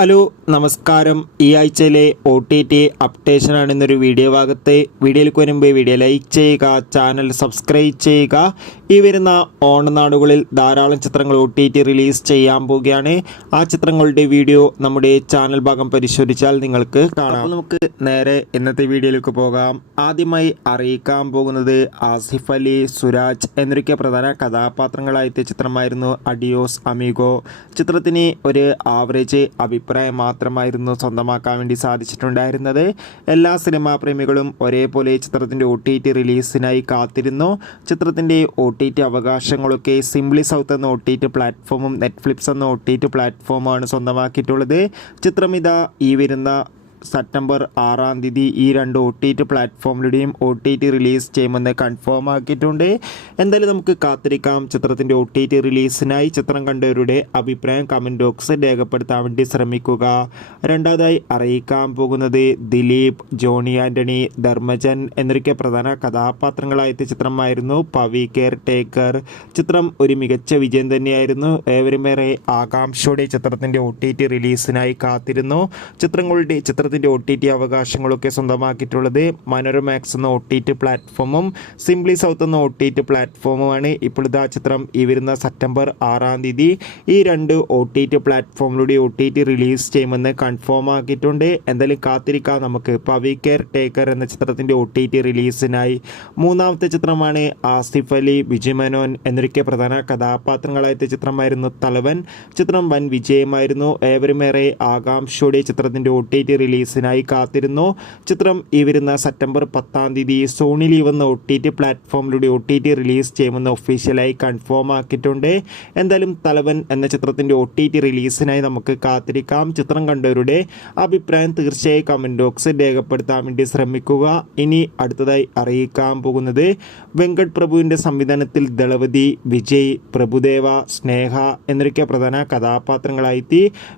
Hello നമസ്കാരം. ഈ ആഴ്ചയിലെ OTT അപ്ഡേഷനാണ് ഇന്നൊരു വീഡിയോ ഭാഗത്ത്. വീഡിയോയിലേക്ക് വരുമ്പോൾ വീഡിയോ ലൈക്ക് ചെയ്യുക, ചാനൽ സബ്സ്ക്രൈബ് ചെയ്യുക. ഈ വരുന്ന ഓണനാടുകളിൽ ധാരാളം ചിത്രങ്ങൾ OTT റിലീസ് ചെയ്യാൻ പോവുകയാണ്. ആ ചിത്രങ്ങളുടെ വീഡിയോ നമ്മുടെ ചാനൽ ഭാഗം പരിശോധിച്ചാൽ നിങ്ങൾക്ക് കാണാം. നമുക്ക് നേരെ ഇന്നത്തെ വീഡിയോയിലേക്ക് പോകാം. ആദ്യമായി അറിയിക്കാൻ പോകുന്നത് ആസിഫ് അലി, സുരാജ് എന്നൊക്കെ പ്രധാന കഥാപാത്രങ്ങളായെത്തിയ ചിത്രമായിരുന്നു അഡിയോസ് അമീഗോ. ചിത്രത്തിന് ഒരു ആവറേജ് അഭിപ്രായം മാത്രമായിരുന്നു സ്വന്തമാക്കാൻ വേണ്ടി സാധിച്ചിട്ടുണ്ടായിരുന്നത്. എല്ലാ സിനിമാ പ്രേമികളും ഒരേപോലെ ചിത്രത്തിൻ്റെ OTT റിലീസിനായി കാത്തിരുന്നു. ചിത്രത്തിൻ്റെ OTT അവകാശങ്ങളൊക്കെ സിംപ്ലി സൗത്ത് എന്ന OTT പ്ലാറ്റ്ഫോമും നെറ്റ്ഫ്ലിക്സ് എന്ന OTT പ്ലാറ്റ്ഫോമാണ് സ്വന്തമാക്കിയിട്ടുള്ളത്. ചിത്രം ഇതാ ഈ വരുന്ന സെപ്റ്റംബർ 6-ാം തീയതി ഈ രണ്ട് OTT പ്ലാറ്റ്ഫോമിലൂടെയും OTT റിലീസ് ചെയ്യുമെന്ന് കൺഫേം ആക്കിയിട്ടുണ്ട്. എന്തായാലും നമുക്ക് കാത്തിരിക്കാം ചിത്രത്തിൻ്റെ OTT റിലീസിനായി. ചിത്രം കണ്ടവരുടെ അഭിപ്രായം കമൻറ്റ് ബോക്സിൽ രേഖപ്പെടുത്താൻ വേണ്ടി ശ്രമിക്കുക. രണ്ടാമതായി അറിയിക്കാൻ പോകുന്നത് ദിലീപ്, ജോണി ആൻ്റണി, ധർമ്മജൻ എന്നൊക്കെ പ്രധാന കഥാപാത്രങ്ങളായെത്തിയ ചിത്രമായിരുന്നു പവി കെയർ ടേക്കർ. ചിത്രം ഒരു മികച്ച വിജയം തന്നെയായിരുന്നു. ഏവരുമേറെ ആകാംക്ഷയോടെ ചിത്രത്തിൻ്റെ OTT റിലീസിനായി കാത്തിരുന്നു. ചിത്രത്തിൻ്റെ OTT അവകാശങ്ങളൊക്കെ സ്വന്തമാക്കിയിട്ടുള്ളത് മനോരമാക്സ് എന്ന OTT പ്ലാറ്റ്ഫോമും സിംപ്ലി സൗത്ത് എന്ന OTT പ്ലാറ്റ്ഫോമുമാണ്. ഇപ്പോൾ ഇതാ ചിത്രം ഈ വരുന്ന സെപ്റ്റംബർ 6-ാം തീയതി ഈ രണ്ട് OTT പ്ലാറ്റ്ഫോമിലൂടെ OTT റിലീസ് ചെയ്യുമെന്ന് കൺഫേം ആക്കിയിട്ടുണ്ട്. എന്തായാലും കാത്തിരിക്കാം നമുക്ക് പവി കെയർ ടേക്കർ എന്ന ചിത്രത്തിൻ്റെ OTT റിലീസിനായി. മൂന്നാമത്തെ ചിത്രമാണ് ആസിഫ് അലി, വിജയ് മേനോൻ എന്നൊക്കെ പ്രധാന കഥാപാത്രങ്ങളായ ചിത്രമായിരുന്നു തലവൻ. ചിത്രം വൻ വിജയമായിരുന്നു. ഏവരുമേറെ ആകാംക്ഷയോടെ ചിത്രത്തിൻ്റെ OTT റിലീസിനായി കാത്തിരുന്നു. ചിത്രം ഈ വരുന്ന സെപ്റ്റംബർ 10-ാം തീയതി സോണി ലീവ് എന്ന OTT പ്ലാറ്റ്ഫോമിലൂടെ OTT റിലീസ് ചെയ്യുമെന്ന് ഒഫീഷ്യലായി കൺഫേം ആക്കിയിട്ടുണ്ട്. എന്തായാലും തലവൻ എന്ന ചിത്രത്തിൻ്റെ OTT റിലീസിനായി നമുക്ക് കാത്തിരിക്കാം. ചിത്രം കണ്ടവരുടെ അഭിപ്രായം തീർച്ചയായും കമൻറ്റ് ബോക്സിൽ രേഖപ്പെടുത്താൻ വേണ്ടി ശ്രമിക്കുക. ഇനി അടുത്തതായി അറിയിക്കാൻ പോകുന്നത് വെങ്കട് പ്രഭുവിൻ്റെ സംവിധാനത്തിൽ ദളപതി, വിജയ്, പ്രഭുദേവ, സ്നേഹ എന്നൊക്കെ പ്രധാന കഥാപാത്രങ്ങളായി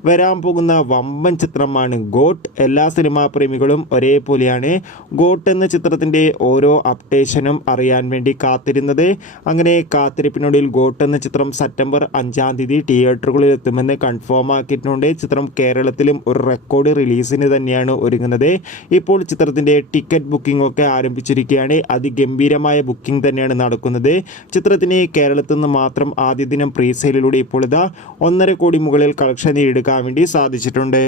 വരാൻ പോകുന്ന വമ്പൻ ചിത്രമാണ് ഗോട്ട്. എല്ലാ സിനിമാ പ്രേമികളും ഒരേപോലെയാണ് ഗോട്ട് എന്ന ചിത്രത്തിൻ്റെ ഓരോ അപ്ഡേഷനും അറിയാൻ വേണ്ടി കാത്തിരുന്നത്. അങ്ങനെ കാത്തിരിപ്പിനൊടുവിൽ ഗോട്ട് എന്ന ചിത്രം സെപ്റ്റംബർ 5-ാം തീയതി തിയേറ്ററുകളിൽ എത്തുമെന്ന് കൺഫേം ആക്കിയിട്ടുണ്ട്. ചിത്രം കേരളത്തിലും ഒരു റെക്കോർഡ് റിലീസിന് തന്നെയാണ് ഒരുങ്ങുന്നത്. ഇപ്പോൾ ചിത്രത്തിൻ്റെ ടിക്കറ്റ് ബുക്കിംഗ് ഒക്കെ ആരംഭിച്ചിരിക്കുകയാണ്. അതിഗംഭീരമായ ബുക്കിംഗ് തന്നെയാണ് നടക്കുന്നത്. ചിത്രത്തിന് കേരളത്തിൽ നിന്ന് മാത്രം ആദ്യ ദിനം പ്രീ സെയിലിലൂടെ ഇപ്പോൾ ഇതാ 1.5 കോടി മുകളിൽ കളക്ഷൻ നേടിയെടുക്കാൻ വേണ്ടി സാധിച്ചിട്ടുണ്ട്.